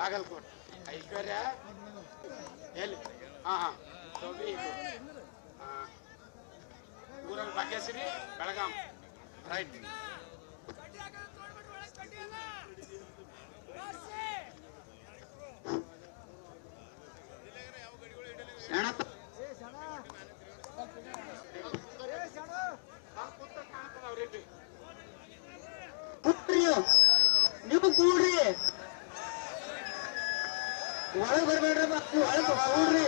ಬಾಗಲಕೋಟ್ ಐಶ್ವರ್ಯ ಎಲ್ಲಿ ಹಾ ಹಾ ಸೋಬಿ ಊರಲ್ಲಿ ಭಾಗ್ಯಶ್ರೀ ಬೆಳಗಾಂ ರೈಟ್. ನೀವು ಕೂಡ್ರಿ ಒಳಗೆ ಬರ್ಬೇಡ್ರಿ ಒಳಗೆ ಕೂಡ್ರಿ.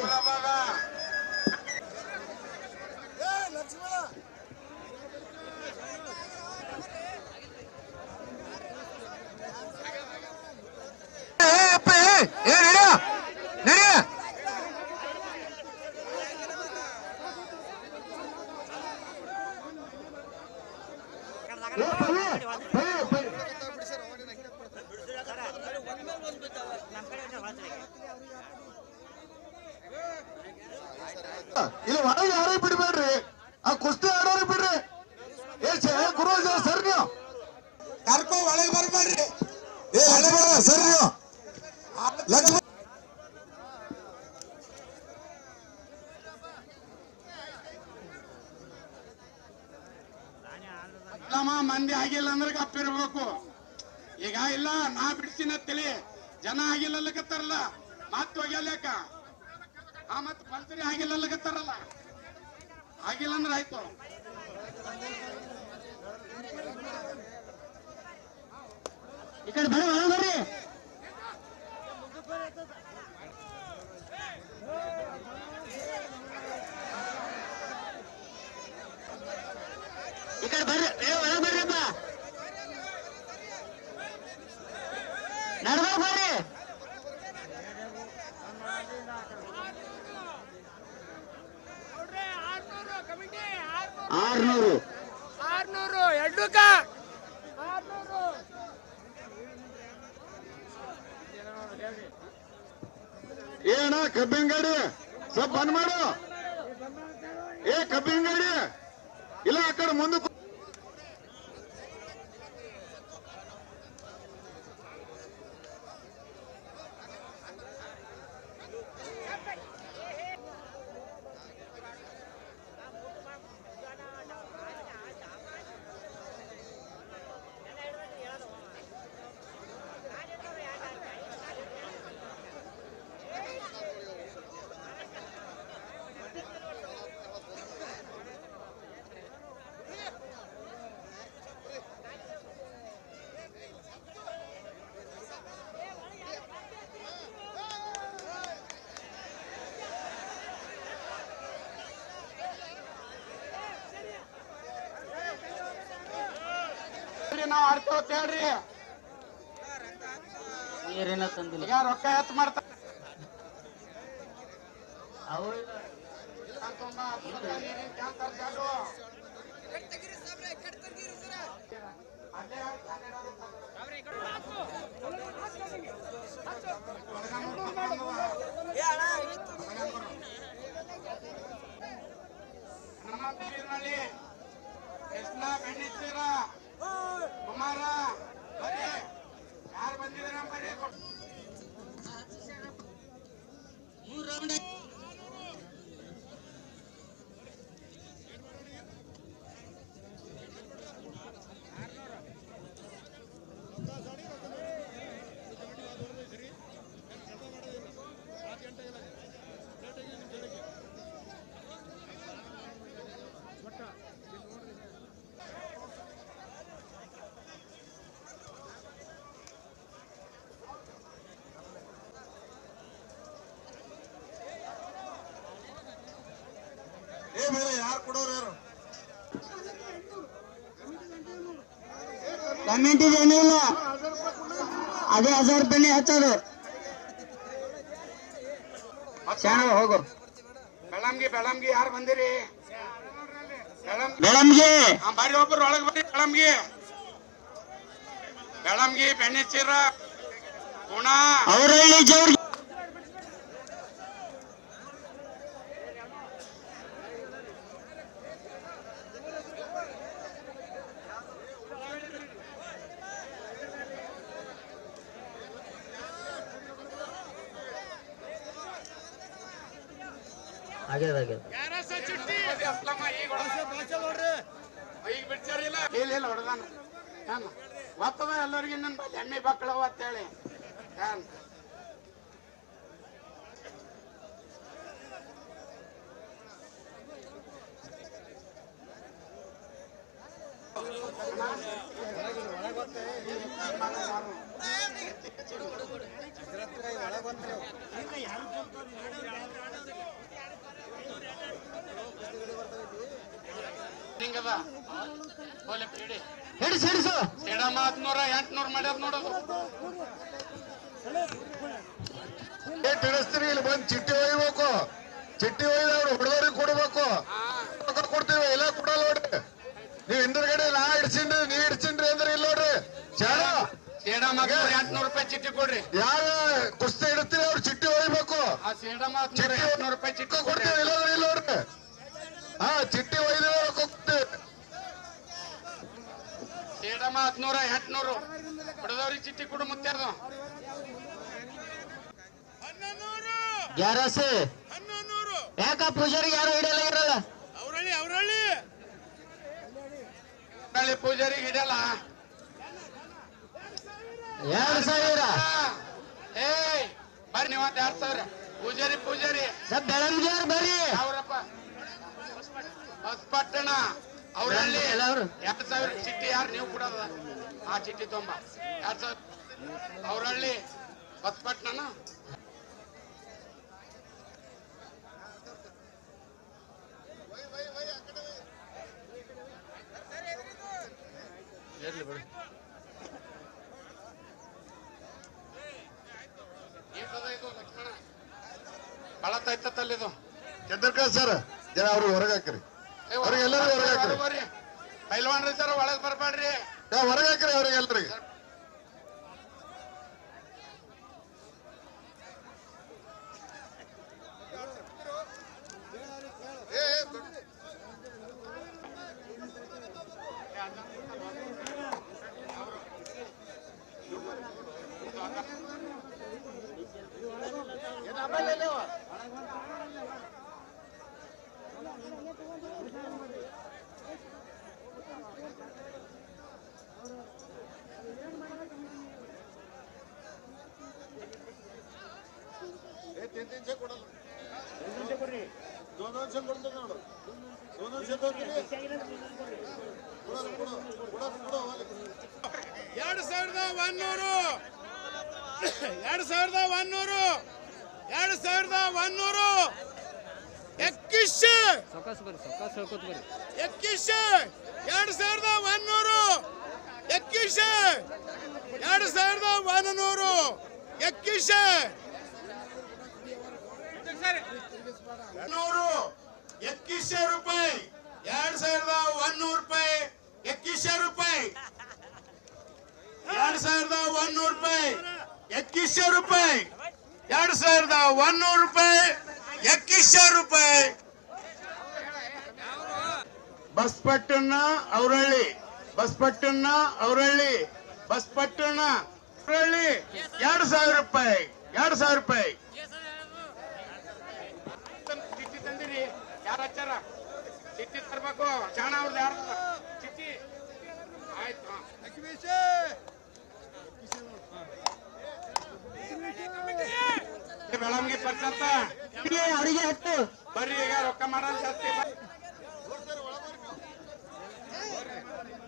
ಇಲ್ಲಿ ಒಳಗೆ ಯಾರೇ ಬಿಡ್ಬೇಡ್ರಿ, ಆ ಕುಸ್ತಿ ಆಡೋರು ಬಿಡ್ರಿ. ಗುರು ಸರ್ ನೀವು ಕರ್ಕೊ ಒಳಗೆ ಬರ್ಬೇಡ್ರಿ. ಸರ್ ನೀವು ಮಂದಿ ಆಗಿಲ್ಲ ಅಂದ್ರೆ ಗಪ್ಪಿರ್ಬೇಕು. ಈಗ ಇಲ್ಲ ನಾ ಬಿಡ್ಸಿನ ತಿಳಿ ಜನ ಆಗಿಲ್ಲಕತ್ತಾರಲ್ಲ ಮತ್ ಹೋಗ್ಯಾಕ ಮತ್ ಪಂಚರಿ ಆಗಿಲ್ಲಕತ್ತಾರಲ್ಲ ಆಗಿಲ್ಲ ಅಂದ್ರೆ ಆಯ್ತು. ಈ ಕಡೆ ಬರ್ರಿ ಒಳಗೆ ಬರ್ರಿ. ಈ ಕಡೆ ಬರ್ರಿ ಒಳಗೆ ಬರ್ರಿಪ್ಪ ನಡ್ದಾಗ ಬರ್ರಿ. 600 ಎಡ್ಡುಕ 600 ಏನ ಕಬ್ಬಿನ ಗಾಡಿ ಸ್ವಲ್ಪ ಬಂದ್ ಮಾಡು. ಕಬ್ಬಿನ ಗಾಡಿ ಇಲ್ಲ ಆ ಕಡೆ ಮುಂದಕ್ಕೆ ನಾವ್ ಆಡ್ತೇವತ್ ಹೇಳ್ರಿ. ನೀರೇನ ತಂದಿಲ್ಲ ಈಗ ರೊಕ್ಕ ಹೆಚ್ಚು ಮಾಡ್ತಾರ. ಕೃಷ್ಣ ಬೆಣ್ಣಿಸ್ತೀರ ಕುಮಾರ ಯಾರು ಬಂದಿದ್ದೀರ ಬರ್ರಿ. ಯಾರು ಕೊಡೋರು ಯಾರು ಕಮೆಂಟ್ ಏನೂ ಇಲ್ಲ, ಅದೇ 1000 ರೂಪಾಯಿ ಹಚ್ಚೋದು. ಹೋಗು ಬೆಳಂಗಿ ಯಾರು ಬಂದಿರಿ? ಬೆಳಂಗಿ ಬರ್ರಿ ಒಬ್ಬರು ಒಳಗೆ ಬರ್ರಿ. ಬೆಳಂಗಿ ಬೆಣ್ಣಿಸೀರ ಗುಣ ಅವರಳ್ಳಿ ಜವ್ರಿಗೆ ಆಗ್ಯದ ಆಗ್ಯದ ಈಗ ಬಿಡ್ಸಾರಿಲ್ಲ ಇಲ್ಲ ಹೊಡೆದಾನ ಗೊತ್ತದ ಎಲ್ಲರಿಗೂ ನನ್ನ ಬಲ್ಲಿ ಎಮ್ಮೆ ಮಕ್ಕಳು ಅಂತೇಳಿ ಹಿಂಗದ ಬೋಲೆ ಪೀಡಿ ಹಿಡಿಸು ಹಿಡಿಸು ಎಡಮ 1700 ಮಾಡ್ಯಾರ ನೋಡೋದು ತಿಳಿಸ್ತೀರಿ ಇಲ್ಲಿ ಬಂದು ಚಿಟ್ಟಿ ಒಯ್ಬೇಕು. ಚಿಟ್ಟಿ ಒಯ್ದು ಅವ್ರು ಹೊಡೆದವ್ರಿಗೆ ಕೊಡ್ಬೇಕು. ರೊಕ್ಕ ಕೊಡ್ತೀವಿ ಇಲ್ಲ ಕೊಡಲ್ಲ ನೋಡ್ರಿ. ನೀವ್ ಹಿಂದ್ಗಡೆ ನಾ ಹಿಡ್ಸಿನ್ರಿ ನೀ ಹಿಡ್ಸಿನ್ರಿ ಅಂದ್ರೆ ಇಲ್ಲ ನೋಡ್ರಿ. ಶಾಣ ಸೇಡಮ 800 ರೂಪಾಯಿ ಚಿಟ್ಟಿ ಕೊಡ್ರಿ. ಯಾರ ಕುಸ್ತಿ ಹಿಡ್ತೀವಿ ಅವ್ರು ಚಿಟ್ಟಿ ಒಯ್ಬೇಕು. ಆ ಸೇಡಮ 800 ರೂಪಾಯಿ ಚಿಟ್ಟಿ ಕೊಡ್ತೀವಿ ಇಲ್ಲಾಂದ್ರೆ ಇಲ್ಲ ನೋಡ್ರಿ. ಹಾ ಚಿಟ್ಟಿ ಒಯ್ದ ರೊಕ್ಕ ಕೊಡ್ತೀವಿ. ಸೇಡಮ 800 ಹೊಡೆದವ್ರಿಗೆ ಚಿಟ್ಟಿ ಕೊಡು ಮುತ್ಯಾರ್ದು. 1100 ಯಾಕ ಪೂಜಾರಿಗೆ ಯಾರು ಹಿಡಿಯಲ್ಲ ಇರಲ್ಲ ಅವರಳ್ಳಿ ಪೂಜಾರಿಗೆ ಹಿಡಿಯಲ್ಲ 2000 ಏಯ್ ಬರ್ರಿ ನೀವು 2000 ಪೂಜಾರಿ ಸರ್ ಬೆಳಂಗಿಯವ್ರು ಬರ್ರಿ ಅವರಪ್ಪ ಹೊಸಪಟ್ಟಣ ಅವರಲ್ಲಿ ಎಲ್ಲಾರು 2000 ಚಿಟ್ಟಿ ಯಾರು ನೀವು ಕೊಡೋದ ಆ ಚಿಟ್ಟಿ ತೊಂಬ 2000 ಅವರಳ್ಳಿ ಹೊಸಪಟ್ಟಣ ಬಳತೈತಲ್ಲಿದು ಚಂದ್ರಕಾಂತ್ ಸರ್ ಜನ ಅವ್ರಿಗೆ ಹೊರಗೆ ಹಾಕ್ರಿ. ಅವ್ರಿಗೆ ಎಲ್ಲರೂ ಹೊರಗೆ ಹಾಕ್ರಿ. ಬರ್ರಿ ಪೈಲ್ವಾನ್ರಿ ಸರ್ ಒಳಗ್ ಬರ್ಬೇಡ್ರಿ ಹೊರಗೆ ಹಾಕ್ರಿ ಅವ್ರಿಗೆ ಎಲ್ರಿಗೆ. ರೂಪಾಯಿ 2100 ರೂಪಾಯಿ 2100 ರೂಪಾಯಿ 2100 ರೂಪಾಯಿ 2100 ರೂಪಾಯಿ 2100 ರೂಪಾಯಿ 2100 ರೂಪಾಯಿ ಬಸ್ಪಟ್ಟಣ ಅವರಳ್ಳಿ 2000 ರೂಪಾಯಿ 2000 ರೂಪಾಯಿ ಚಿಟ್ಟಿ ತಂದಿರಿ ಯಾರ ಹಚ್ಚಾರ ಚಿಟ್ಟಿ ತರ್ಬೇಕು ಜಾಣ ಅವ್ರದ್ದು ಯಾರ ಚಿಟ್ಟಿ ಆಯ್ತು ಬೆಳಂಗಿ ಪರ್ಸಂತ ಅವರಿಗೆ ಹತ್ತು ಬರ್ರಿ ಈಗ ರೊಕ್ಕ ಮಾಡೋದು ಜಾಸ್ತಿ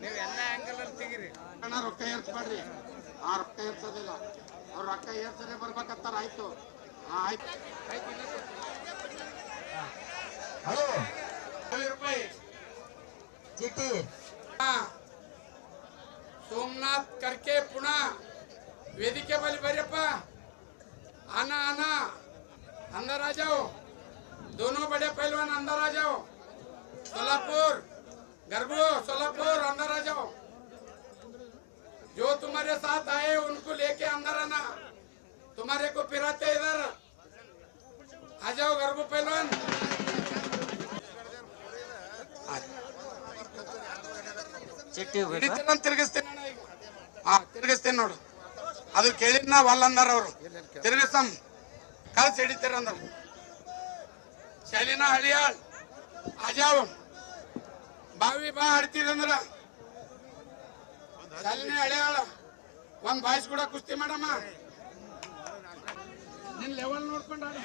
ನೀವೆಲ್ಲ ಆಂಗಲ್ ಅಲ್ಲಿ ತೆಗಿರಿ ರೊಕ್ಕ ಏರ್ಸ್ಬೇಡ್ರಿ ಆ ರೊಕ್ಕ ಏರ್ಸೋದಿಲ್ಲ ಅವ್ರ ರೊಕ್ಕ ಏರ್ಸದೆ ಬರ್ಬೇಕಂತಾರ ಆಯ್ತು ಆಯ್ತು ಹಲೋ 1000 ರೂಪಾಯಿ ಚಿಟ್ಟಿ सोमनाथ करके पुन्हा वेदिके वाली बरियप्पा आना आना अंदर आ जाओ दोनों बड़े पहलवान अंदर आ जाओ सोलापुर गरबू सोलापुर अंदर आ जाओ जो तुम्हारे साथ आए उनको लेके अंदर आना तुम्हारे को पिराते इधर आ जाओ गरबू पहलवान ಚಿಟ್ಟಿ ತಿರುಗಿಸ್ತೇನೆ ನೋಡು ಅದು ಕೇಳಿದ್ನ ವಲ್ಲ ಅಂದಾರ ಅವರು ತಿರುಗಿಸ್ತಮ್ ಕಳ್ಸಿ ಹಿಡಿತೀರ ಅಂದ್ರ ಶಾಲಿನಾ ಹಳಿಯಾಳ್ ಆಜಾವ್ ಬಾವಿ ಬಾ ಆಡ್ತೀರಂದ್ರ ಶಾಲಿನಿ ಹಳಿಯಾಳ ಒಂದ್ ಬಾಯ್ಸ್ ಕೂಡ ಕುಸ್ತಿ ಮಾಡಮ್ಮ ನಿನ್ ಲೆವೆಲ್ ನೋಡ್ಕೊಂಡು ಆಡ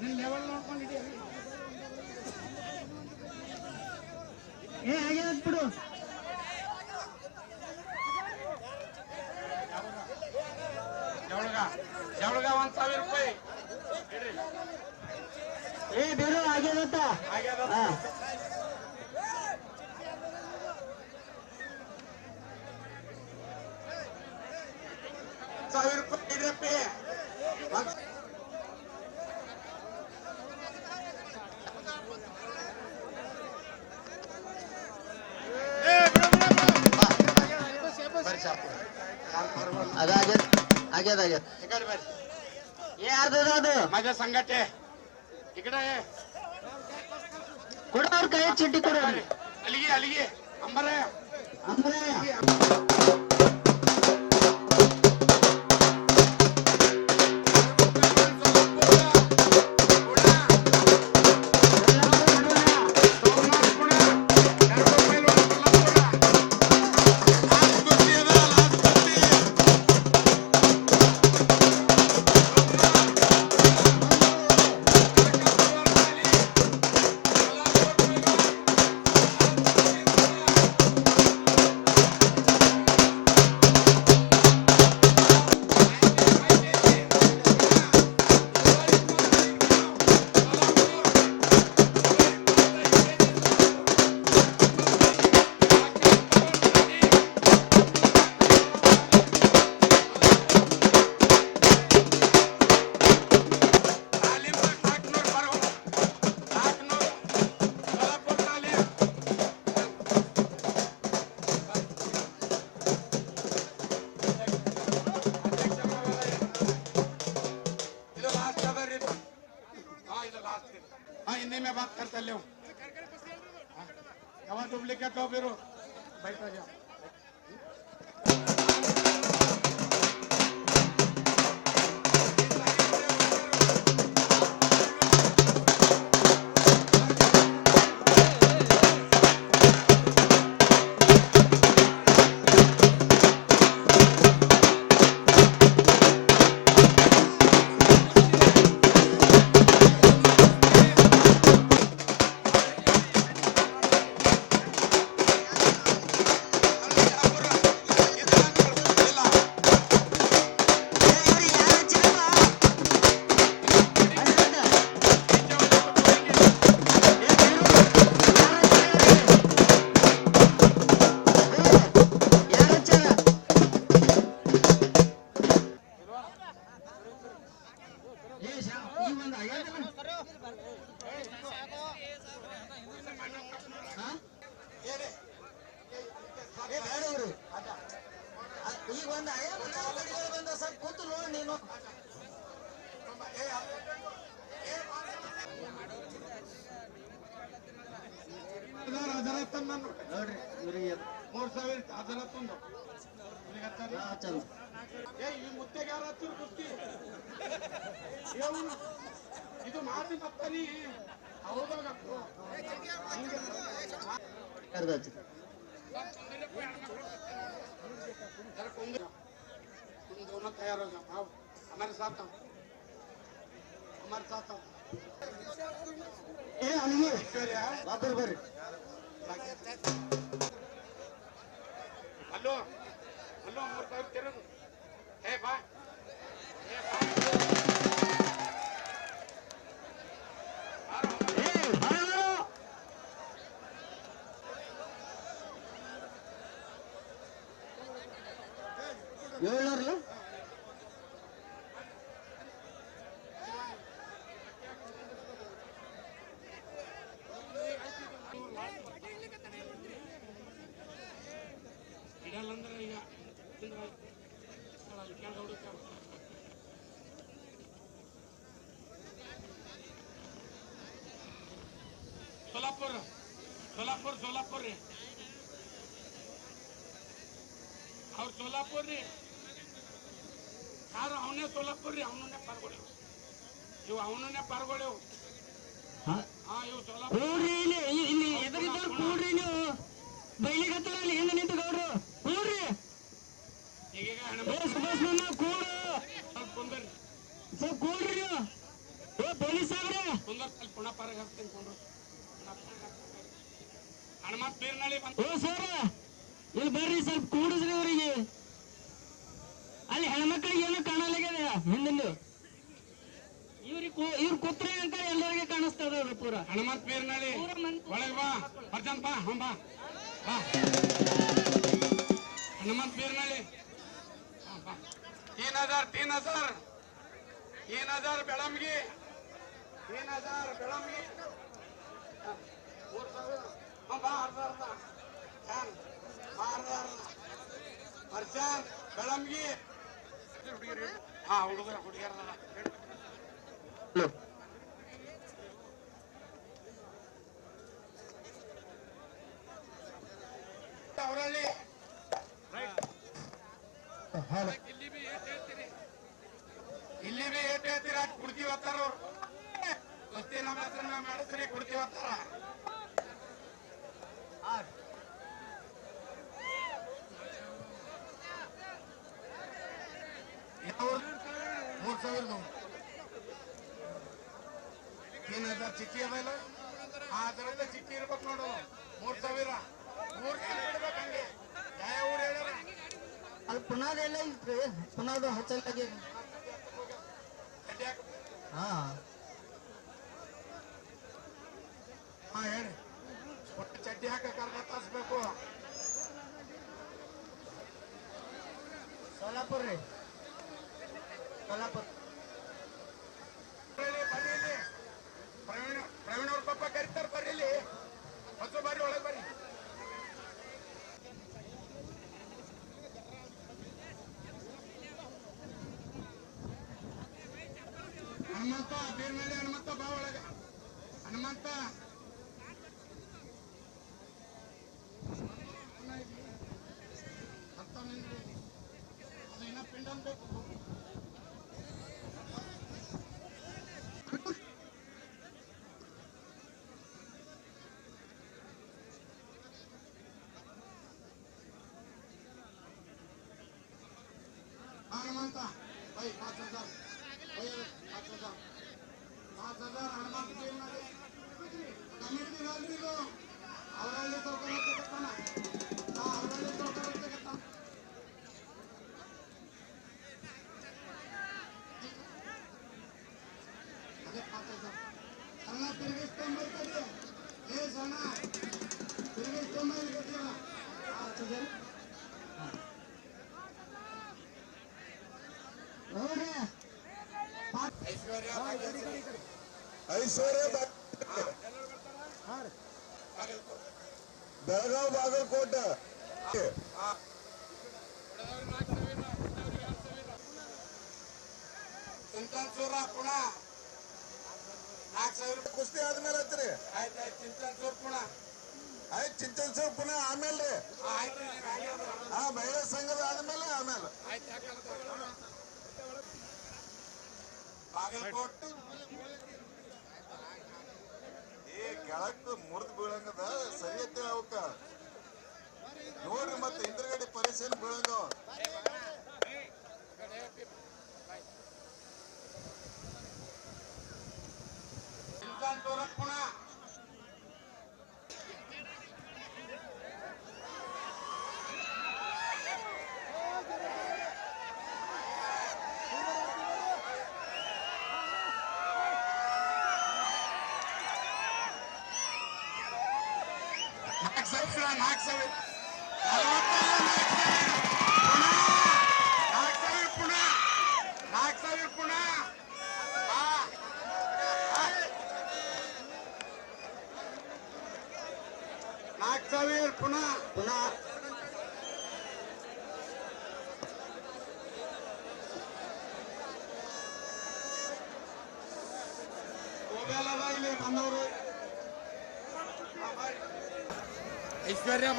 ನಿನ್ ಲೆವೆಲ್ ನೋಡ್ಕೊಂಡು ಹಿಡಿಯ ಹಾಗೆ ಬಿಡು ಜವಳಗ 1,000 ರೂಪಾಯಿ ಬೇರೆ ಆಗ್ಯದತ್ತ ಹಾ 1,000 ರೂಪಾಯಿ ಇಡ್ರಪ್ಪಿ ಅದ ಆಗ್ಯದ ಅದು माझ्या संघटे इकडे ಕೊಡ ಅವ್ರ ಕೈ ಚೀಟಿ ಕೊಡ ಅಲ್ಲಿಗೆ ಅಲ್ಲಿಗೆ ಅಂಬರಯ್ಯ हिंदी में बात करते ले डुप्लीकेट हो फिर बैठ जाओ ನೋಡ್ರಿ ಇವ್ರಿಗೆ 3,000 ಅದರತ್ತೊಂದು ಈ ಮುತ್ತೆಗೆ ಯಾರು ಹಚ್ಚಿರು ಕುಸ್ತಿ ಇದು ಮಾಡಿ ಮತ್ತನಿ ಹೌದಾಗ दोनों तैयार हो जाओ आओ हमारे साथ आओ हमारे साथ आओ बाबर बर हेलो हेलो मोर साहब तेरे ए भाई ಏಳ್ನೂರ್ಲಿ ಇಡಲ್ಲಂದ್ರೆ ಈಗ सोलापुर सोलापुर सोलापुर रे और सोलापुर रे यार ಅವನೇ सोलापुर रे ಅವನನ್ನೇ ಪರ್ಗೊಳ್ಳಿ ಇವು ಅವನನ್ನೇ ಪಾರ್ಗಳು ಹಾ ಇವು ಸೋಲ ಕೂಡ್ರಿ ಇಲ್ಲಿ ಇಲ್ಲಿ ಎದುರಿದ್ದವ್ರು ಕೂಡ್ರಿ ನೀವು ಬೈಲಿಗತ್ತಾರ ಅಲ್ಲಿ ಹಿಂದೆ ನಿಂತು ಗೌಡ್ರು ಕೂಡ್ರಿ ಈಗ ಏ ಸುಭಾಷ್ ನನ್ನ ಕೂಡು ಸ್ವಲ್ಪ ಕುಂದರ್ರಿ ಸ್ವಲ್ಪ ಕೂಡ್ರಿ ನೀವು ಏ ಪೊಲೀಸ್ ಸಾಬ್ರೆ ಕುಂದರ್ ಸ್ವಲ್ಪ ಪುನಃ ಪಾರಾಗ ಹಾಕ್ತೀನಿ ಕೊಂಡ್ರು ಹನುಮಂತ ಬೀರ್ನಳ್ಳಿ ಬಂದು ಓ ಸರ್ ಇಲ್ಲಿ ಬರ್ರಿ ಸ್ವಲ್ಪ ಕೂಡಿಸ್ರಿ ಅವರಿಗೆ ಅಲ್ಲಿ ಹೆಣ್ಮಕ್ಳಿಗೆ ಏನೂ ಕಾಣಲಾಗ್ಯದ ಹಿಂದಿಂದ ಇವ್ರು ಕೂತ್ರೆ ಅಂತ ಎಲ್ಲರಿಗೆ ಕಾಣಿಸ್ತದ ಅದು ಪೂರ ಹನುಮಂತ ಬೀರ್ನಳ್ಳಿ ಒಳಗೆ ಬಾ ಬರ್ತಾನ ಬಾ ಬಾ ಬಾ ಹನುಮಂತ ಬೀರ್ನಳ್ಳಿ 3000 ಬೆಳಂಗಿ 3000 ಬೆಳಂಗಿ ಬಾ ಅರ್ಜಾನ್ ಬೆಳಂಗಿ ಹುಡುಗಿಯರ ಅವರಲ್ಲಿ ಇಲ್ಲಿ ಬಿ ಏಟ್ ಹೇಳ್ತೀರ ಕುಡ್ತೀವಿ ಹೋಗ್ತಾರ ಅವ್ರು ಗೊತ್ತಿ ನಮ್ಮ ಹತ್ರ ಮಾಡಿಸ್ರಿ ಕುಡ್ತೀವಿ ಹೋಗ್ತಾರ ಅವ್ರು 3000 3000 ಚಿಕ್ಕಿ ಅದಲ್ಲ ಅದರಿಂದ ಚಿಕ್ಕಿ ಇರ್ಬೇಕು ನೋಡು 3000 ಬಿಡ್ಬೇಕು ಹಂಗೆ ಯಾವ ಊರು ಹೇಳ್ಯಾರ ಅಲ್ಲಿ ಪುನಾದ ಎಲ್ಲ ಇಲ್ರಿ ಪುನಾದು ಹಚ್ಚಲಾಗಿ ಹಾ ಹೇಳಿ ಒಟ್ಟು ಚಡ್ಡಿ ಹಾಕ ಕರ್ಕ ತರಿಸ್ಬೇಕು ಸೋಲಾಪುರ್ ರೀ ಸೋಲಾಪುರ್ ಬರ್ರಿ ಪ್ರವೀಣ್ ಅವ್ರ ಪಪ್ಪ ಕರಿತಾರೆ ಬರ್ರಿ ಇಲ್ಲಿ ಹೊಸ ಬರ್ರಿ ಒಳಗೆ ಬರ್ರಿ ಹನುಮಂತ ಬೀರ್ನಳ್ಳಿ ಹನುಮಂತ ಬಾ ಒಳಗ ಹನುಮಂತ ಅದು ಇನ್ನ ಪಿಂಡನ್ ಬೇಕು ಹನುಮಂತ ಬೈ 5000 5000 ಹನುಮಂತ ಬೀರ್ನಳ್ಳಿ ಕಮಿಟಿ ಇದು ಅವರಲ್ಲಿ ಸೌಕರ್ಯ ತೆಗೆತಾನ ಅವರಲ್ಲಿ ಸೌಕರ್ಯ ತೆಗೆತಾನ ಅದೇ 5000 ಅಣ್ಣ ತಿರುಗಿಸ್ಕೊಂಬರ್ತಾರೆ ಏ ಸಣ್ಣ ತಿರುಗಿಸ್ಕೊಂಬರ್ಲಿ ಗೊತ್ತಿಲ್ಲ 5000 ನೋಡ್ರಿ ಐಶ್ವರ್ಯ ಬೆಳಗಾವ್ ಬಾಗಲಕೋಟೆ ಚಿಂತನ್ಸೂರ ಪುಣೆ 4000 ಕುಸ್ತಿ ಆದ್ಮೇಲೆ ಹಚ್ಚ್ರಿ ಆಯ್ತಾಯ್ತು ಚಿಂತನ್ಸೂರ್ ಪುಣೆ ಆಯ್ತು ಚಿಂಚನ್ಸೂರ್ ಪುನಃ ಆಮೇಲೆ ಆಯ್ತು ಮಹಿಳಾ ಸಂಘದ ಆದ್ಮೇಲೆ ಬಾಗಲಕೋಟ್ ಈ ಕೆಳಕ್ ಮುರಿದು ಬೀಳಂಗದ ಸರಿ ಐತೆ ಅವಕ್ಕ ನೋಡ್ರಿ ಮತ್ತೆ ಹಿಂದ್ರಗಡೆ ಪರಿಶೀಲನೆ ಬೀಳಂಗ ಚಿಂತನ್ಸೂರ ಪುಣೆ ನಾಲ್ಕು ಸಾವಿರ ಪುನಃ 4000 ಪುನಃ ಇಲ್ಲಿ ಬಂದವರು ಐಶ್ವರ್ಯ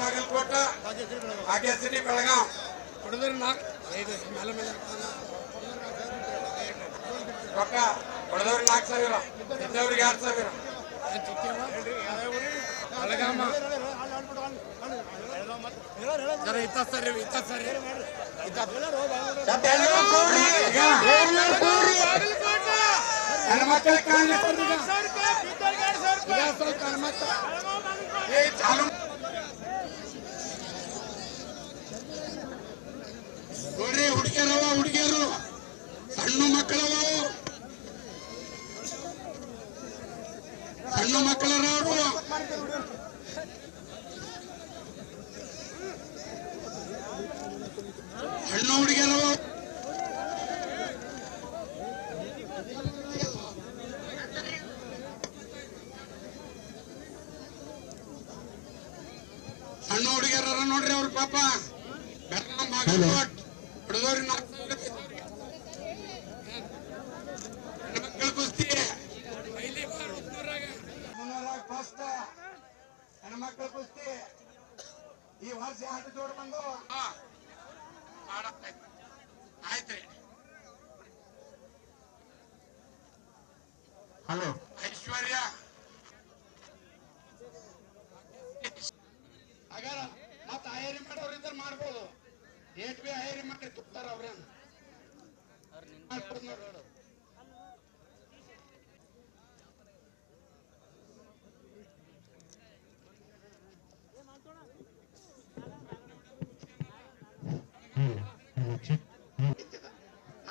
ಬಾಗಲಕೋಟ ಭಾಗ್ಯಶ್ರೀ ಬೆಳಗಾವ್ ಹೊಡೆದ್ರೆ 4 ಮೇಲೆ ರೊಕ್ಕ ಹೊಡೆದವ್ರಿಗೆ 4,000, ಇದ್ದವ್ರಿಗೆ 2,000. ಅಳಗಾಮ ಜರ ಇತ್ತ ಸರಿ ಹೆಣ್ಮಕ್ಳಿಗೆ ಕಾಣ್ಲಿಕ್ಕೆ ಸ್ವಲ್ಪ ಹೆಣ್ಮಕ್ಳು ಚಾಲು ನೋಡ್ರಿ. ಹುಡುಗಿಯರು ಸಣ್ಣ ಮಕ್ಕಳವ, ಸಣ್ಣ ಮಕ್ಕಳರವರು ಸಣ್ಣ ಹುಡುಗಿಯರವ. ಸಣ್ಣ ಹುಡುಗಿಯರ ನೋಡ್ರಿ ಅವ್ರ ಪಾಪ ಬೆಳಗಾಂ ಬಾಗಲಕೋಟ್ ಹೊಡೆದವ್ರಿಗೆ 4,000. ಹೆಣ್ಮಕ್ಳ ಕುಸ್ತಿ ಫಸ್ಟ್ ಹೆಣ್ಮಕ್ಳ ಕುಸ್ತಿ ಈ ವರ್ಷ 2 ಜೋಡ್ ಬಂದು ಆಯ್ತ್ರಿ. ಹಲೋ ಐಶ್ವರ್ಯ ಹಾಗಾರ ಮತ್ತ ಹೈರಿ ಮಾಡೋರು ಇದ್ರೆ ಮಾಡ್ಬೋದು. ಏಟ್ ಬಿ ಹೈರಿ ಮಾಡಿ ತುಪ್ತಾರ ಅವ್ರೇನು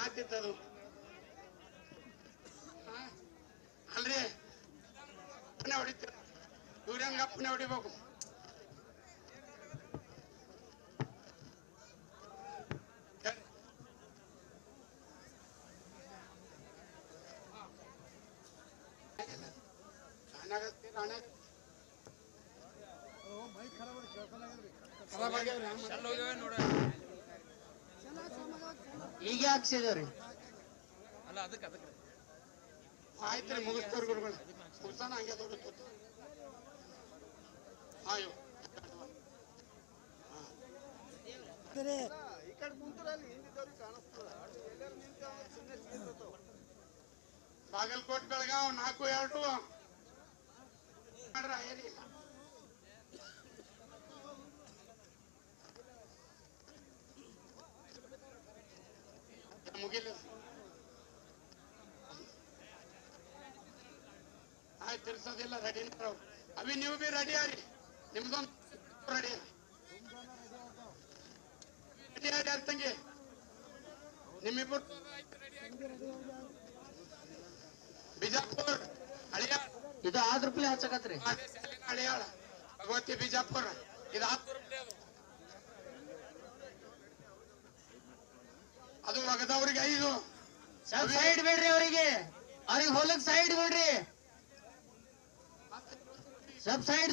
ಆಗ್ತಿತ್ತದು ಅಲ್ರಿ. ಅಪ್ಪನೇ ಹೊಡಿತೀರ, ಇವ್ರಂಗ ಅಪ್ಪನೇ ಹೊಡಿಬೇಕು. ಈಗ ಹಾಕ್ಸಿದವ್ರಿ. ಆಯ್ತ್ರಿ ಮುಗಿಸ್ತವ್ರಿ ಗುರುಗಳು. ಮುಗಿಸ್ತಾನ ಹಂಗೆ ದೊಡ್ಡ ಆಯೋ ಬಾಗಲಕೋಟ್ ಬೆಳಗಾವ್ 4-2 ಮಾಡ್ರ ಏನಿಲ್ಲ. ಮುಗಿಲ್ಲ ಆಯ್ತು ತಿರ್ಸೋದಿಲ್ಲ. ರೆಡಿ ಅವಿ ನೀವು ಬಿ ರೆಡಿ ಆರಿ. ನಿಮ್ದೊಂದು ರೆಡಿ ರೆಡಿ ಆರಿ ತಂಗಿ ನಿಮ್ಮಿಬ್ಬರು. ಬಿಜಾಪುರ ಹಳಿಯಾಳ ಇದು 6 ರೂಪಾಯಿ ಹಚ್ಚಕತ್ರಿ. ಹಳಿಯಾಳ ಭಗವತಿ ಬಿಜಾಪುರ ಇದು 10 ರೂಪಾಯಿ. ಅದು ಒಗದವ್ರಿಗೆ 5. ಸೈಡ್ ಬಿಡ್ರಿ ಅವ್ರಿಗೆ ಹೊಲಕ್ ಸೈಡ್ ಬಿಡ್ರಿ. ಸಬ್ ಸೈಡ್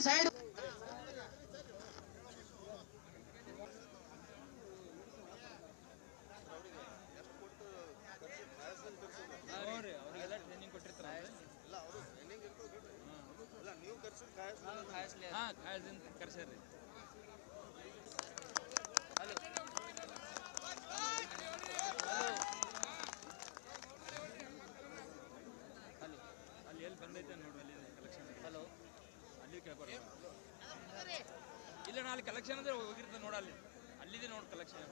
ಇಲ್ಲ ನಾಳೆ ಕಲೆಕ್ಷನ್ ಅಂದ್ರೆ ಹೋಗಿರ್ತದೆ ನೋಡ, ಅಲ್ಲಿದೆ ನೋಡಿ ಕಲೆಕ್ಷನ್.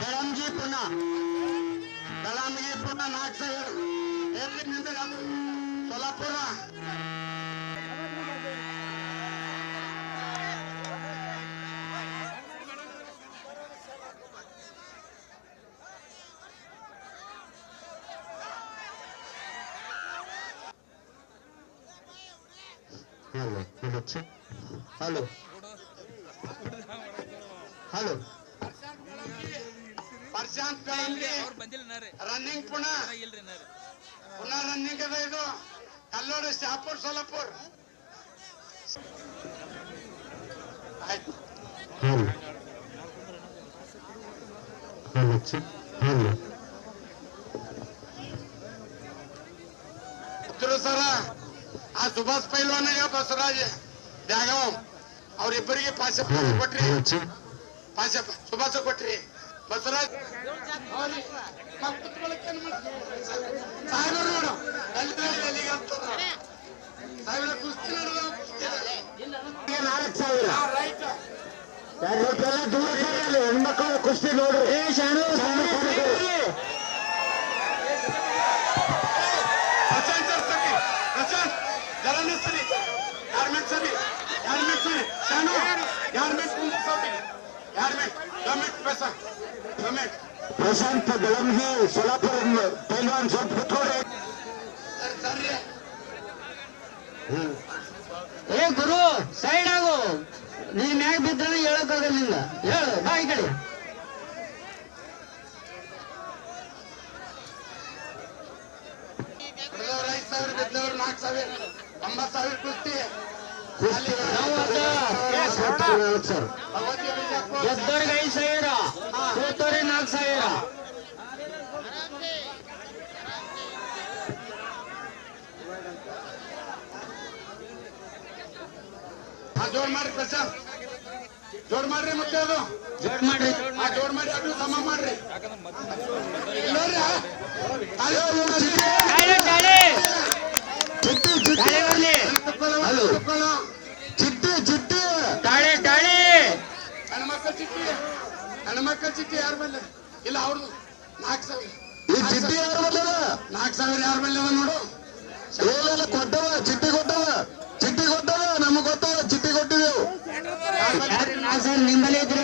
दळमजी पुन्हा 4,000 April Solapur hello hello Prashant Kalangi ಅವ್ರು ಬಂದಿಲ್ಲ ರೀ ರನ್ನಿಂಗ್ ಪುನಃ ಇಲ್ರಿ ಪುನಃ ರನ್ನಿಂಗ್ ಅದ ಇದು ಕಲ್ಲೋಡು ಶಾಪುರ್ ಸೋಲಾಪುರ್ ಆಯ್ತು ಸರ ಆ ಸುಭಾಷ್ ಪೈಲ್ವಾನಿಗೆ ಬಸವರಾಜ್ ದ್ಯಾಗಾವ್ ಅವ್ರಿಬ್ಬರಿಗೆ ಪಾಶ ಕೊಟ್ರಿ ಪಾಶ ಸುಭಾಷ ಕೊಟ್ರಿ ಬಸವರಾಜ್ ಸಾಹೇಬರು ನೋಡು ಎಲ್ಲಿಗೆ ಸಾಹೇಬ್ರ ಕುಸ್ತಿ ನೋಡು 4,000 ದೂರ ಹೆಣ್ಮಕ್ಳು ಕುಸ್ತಿ ನೋಡು ಪ್ರಶಾಂತ್ ಗಾರ್ಮೆಂಟ್ ಸರಿ ಶಾನು ಗಾರ್ಮೆಂಟ್ ಪ್ರಶಾಂತ್ ಬೆಳಂಗಿ ಸೋಲಾಪುರ ಪೈಲ್ವಾನ್ ಸ್ವಲ್ಪ ಕೂತ್ಕೊಳ್ಳಿ ಏ ಗುರು ಸೈಡ್ ಆಗು ನೀ ಮ್ಯಾಗ ಬಿದ್ರೆ ಹೇಳಕ್ಕಾಗಲ್ಲ ನಿಂಗ ಹೇಳು ಬಾ ಈ ಕಡೆ 5,000 ಬಿದ್ದವ್ರು 4,000 9,000 ಕುಸ್ತಿ ಗೆದ್ದವ್ರಿಗೆ 5,000 ಸೋತವ್ರಿಗೆ 4,000 ಜೋಡ್ ಮಾಡ್ರಿ ಪ್ರಶಾಂತ್ ಜೋಡ್ ಮಾಡ್ರಿ ಮತ್ತೆ ಅದು ಜೋಡ್ ಮಾಡ್ರಿ ಜೋಡ್ ಮಾಡಿ ಅದು ಸಮ ಮಾಡ್ರಿ ಚಿಟ್ಟಿ ಚಿಟ್ಟಿ ತಾಳೆ ತಾಳೆ ಹೆಣ್ಮಕ್ಳ ಚಿಟ್ಟಿ ಯಾರ ಮೇಲೆ ಇಲ್ಲ ಅವ್ರದ್ದು 4,000 ಈ ಚಿಟ್ಟಿ ಯಾರ ಮೇಲೆ 4,000 ಯಾರ ಮೇಲೆ ನೋಡು ಏನೆಲ್ಲ ಕೊಟ್ಟವ ಚಿಟ್ಟಿ ಕೊಟ್ಟವ ನಮಗ್ ಗೊತ್ತವ ಚಿಟ್ಟಿ ಕೊಟ್ಟಿದೆವು 4,000 ನಿಂಬಲ್ಲಿ ಇದ್ರೆ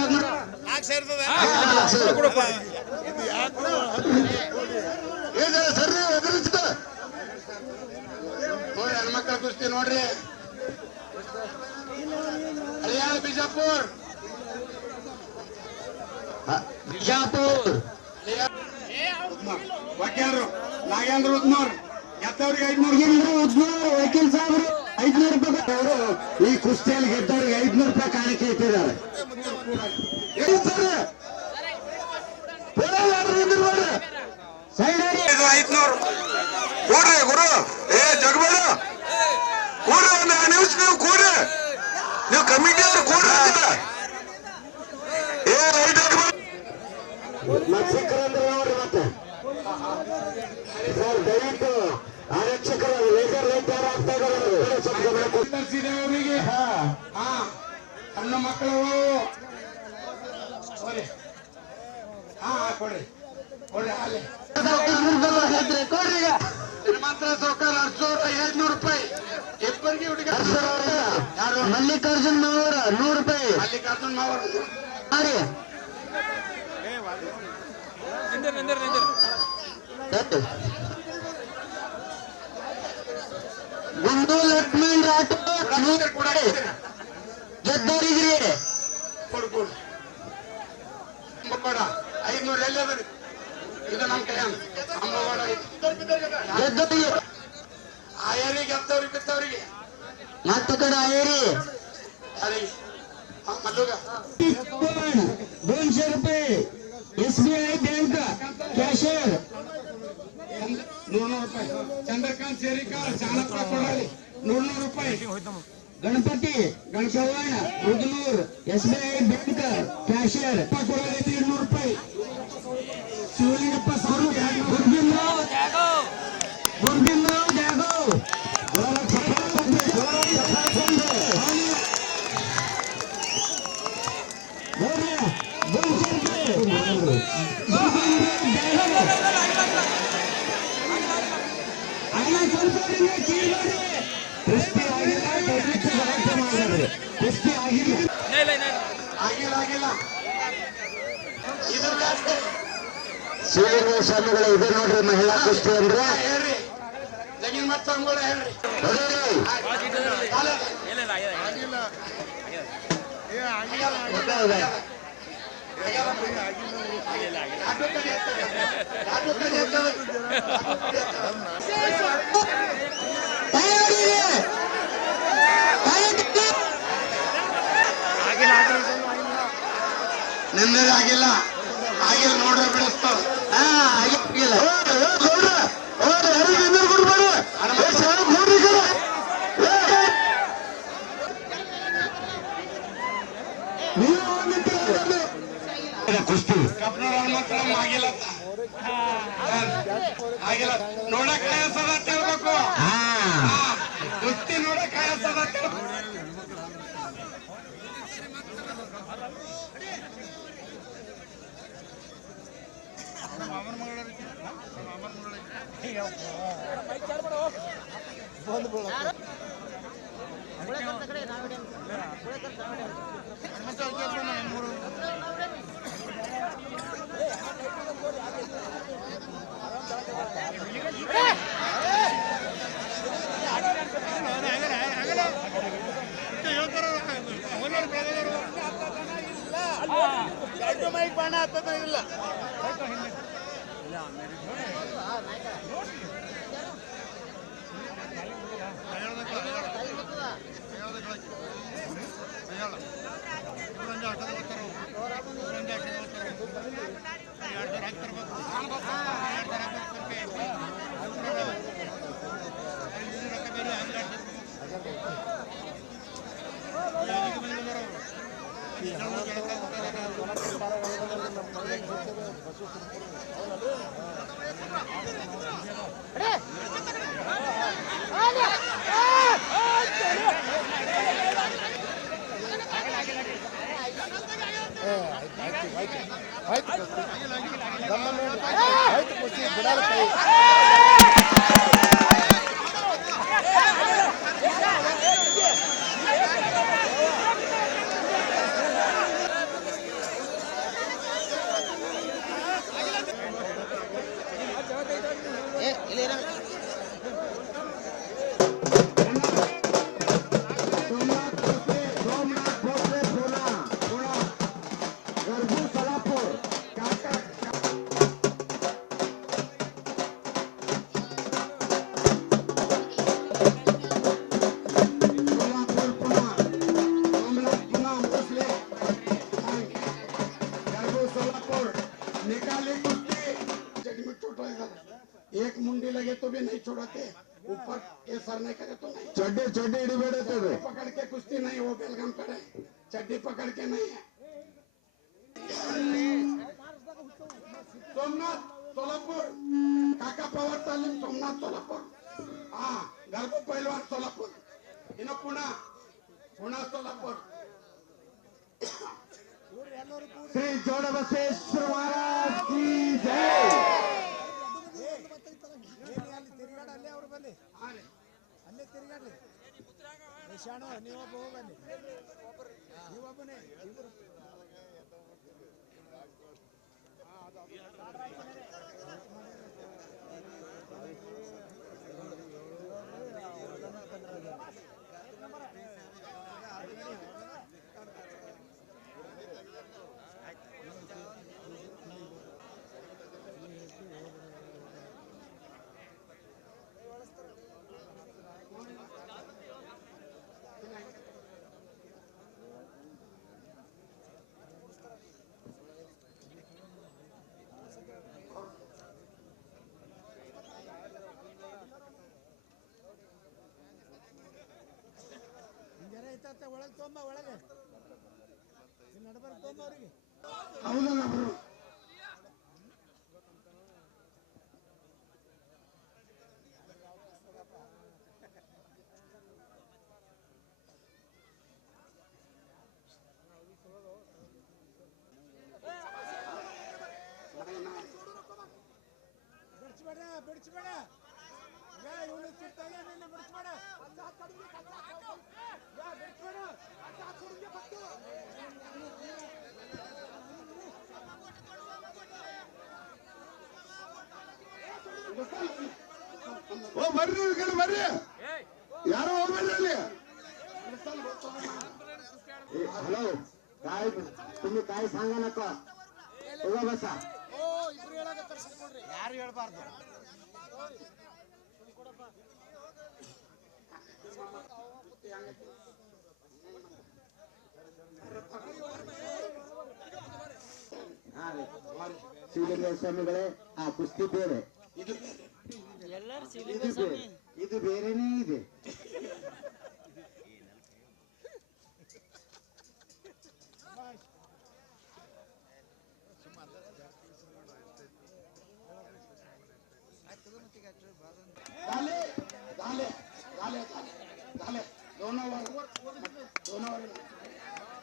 ಸರಿ ಎದುರಿಸಿದ ನೋಡಿ ಹೆಣ್ಮಕ್ಳ ಕುಸ್ತಿ ನೋಡ್ರಿ ಹರಿಯಾಣ ಬಿಜಾಪುರ್ ವಕೀಲರು ನಾಗೇಂದ್ರ ಉದ್ನೂರ್ ಗೆದ್ದವ್ರಿಗೆ 500 ವಕೀಲ್ ಸಾಹೇಬ್ರು 500 ರೂಪಾಯಿ ಅವರು ಈ ಕುಸ್ತಿಯಲ್ಲಿ ಗೆದ್ದವ್ರಿಗೆ 500 ರೂಪಾಯಿ ಕಾಣಿಕೆ ಇಟ್ಟಿದ್ದಾರೆ ಸೈಡ್ 500 ಕೂಡ್ರಿ ಗುರು ಏ ಜಗಬೇಡ ಕೂಡ್ರಿ ಒಂದು ನಿಮಿಷ ನೀವು ಕೂಡ್ರಿ ನೀವು ಕಮಿಟಿ ಅವ್ರು ಕೂಡ್ರಿ ಏ ರೈಟ್ ಶಿಕ್ಷಕರಂದ್ರೆ ನೋಡ್ರಿ ಮತ್ತೆ ಸರ್ ದಯವಿಟ್ಟು ಆರಕ್ಷಕರು ಲೇಟರ್ ಆಗ್ತಾ ಇದ್ದಾರೆ ಅವರಿಗೆ ಸಣ್ಣ ಮಕ್ಕಳು ಕೊಡ್ರಿ ಅಲ್ಲಿ ಕೊಡ್ರಿ ಮಾತ್ರ ಸೌಕರ್ಯ 2,500 ರೂಪಾಯಿ ಇಬ್ಬರಿಗೆ ಹುಡುಗ ಯಾರು ಮಲ್ಲಿಕಾರ್ಜುನ್ ಮಾವರ 100 ರೂಪಾಯಿ ಮಲ್ಲಿಕಾರ್ಜುನ್ ಮಾವರ ಗುಂಡು ಲಕ್ಷ್ಮೀನ್ ರಾಠೋಡ್ ಗೆದ್ದವರಿಗ್ರಿ ಕೊಡು 500 ಎಲ್ಲಿ ಅದ ಇದು ನಮ್ಮ ಕೈ ಅಮ್ಮವಾಡ ಗೆದ್ದವರಿಗೆ ಆಯರಿಗೆ ಗೆದ್ದವ್ರಿಗೆ ಬಿದ್ದವ್ರಿಗೆ ಮತ್ತ ಕಡೆ ಆಯರಿ ಯಾರಿಗೆ ಮಲ್ಲುಗ 200 ರೂಪಾಯಿ SBI ಬ್ಯಾಂಕ್ ಕ್ಯಾಶಿಯರ್ 100 ರೂಪಾಯಿ ಚಂದ್ರಕಾಂತ್ ಸೇರಿಕಾರ್ ಶಾಣಪ್ಪ ಕೊಡಲಿ ರೂಪಾಯಿ. Ganapati Chavan Mudanur SBI bank cashier 200 ರೂಪಾಯಿ. ಶಿವಲಿಂಗಪ್ಪ ಗುರ್ಗಿಂದರಾವ್ ಜಾಗವ್ ಆಗಿಲ್ಲ. ಶಿವಲಿಂಗ ಸ್ವಾಮಿಗಳ ಇದೆ ನೋಡ್ರಿ ಮಹಿಳಾ ಕುಸ್ತಿ ಅಂದ್ರೆ ಹೇಳ್ರಿ ಜಗೀನ್ ಮತ್ ಸಂಗೋಳ ಹೇಳ್ರಿ. ನಿಂದದ ಆಗಿಲ್ಲ ನೋಡ್ರಿ ಬಿಡಿಸ್ತಾವ. ಕುಸ್ತಿ ಕಬ್ನೂರ್ ಹನುಮಂತರಾವ್ ಆಗಿಲ್ಲ ನೋಡಕ್ ಕಾಯಸದ ಹೇಳ್ಬೇಕು. ಕುಸ್ತಿ ನೋಡಕ್ ಕಾಯಸದ एक मुंडी लगे तो भी नहीं छोड़ते, ऊपर ये सर नहीं करे तो नहीं. ಚಡ್ಡಿ ಹಿಡಿಬೇಡ पकड़ के कुश्ती नहीं, वो बेलगाम करे, चड्डी पकड़ के नहीं है. सोमनाथ सोलापुर काका पवार तालीम सोमनाथ सोलापुर. हाँ गरबू पहलवान सोलापुर. इन्हें पुणा सोलापुर. ಶ್ರೀ ಜೋಡಬಸವೇಶ್ವರ ಮಹಾರಾಜ್ ಕಿ ಜೈ. ಅಲ್ಲೇ ತಿರುಗಾಡ್ಲಿ ಶಾಣು ನೀವೊಬ್ಬ ಹೋಗಲ್ಲಿ ನೀವೊಬ್ಬನೇ ಇಬ್ಬರು ಒಳಗೆ ತೊಂಬ ಒಳಗೆ ಇಲ್ಲಿ ನಡ್ಬರ್ಕ್ ತೊಂಬ ಅವ್ರಿಗೆ ಹೌದಲ್ಲ ಅವರು ಬಿಡಿಸ್ಬೇಡ ಇವನು ಚಿಟ್ಟಾಗ ನಿನ್ನ ಬಿಡಿಸ್ಬೇಡ ಓ ಬರ್ರಿ ಈ ಕಡೆ ಬರ್ರಿ ಯಾರೋ ಹೋಗ್ಬೇಡ್ರಿ ಅಲ್ಲಿ हॅलो काय तुम्ही काय सांगा नका उगा बसा ಯಾರು ಹೇಳ್ಬಾರ್ದು ಶಿವಲಿಂಗ ಸ್ವಾಮಿಗಳೇ ಆ ಕುಸ್ತಿ ಬೇರೆ ಇದು ಬೇರೆನೇ ಇದೆ झाले झाले झाले झाले दोनों दोनों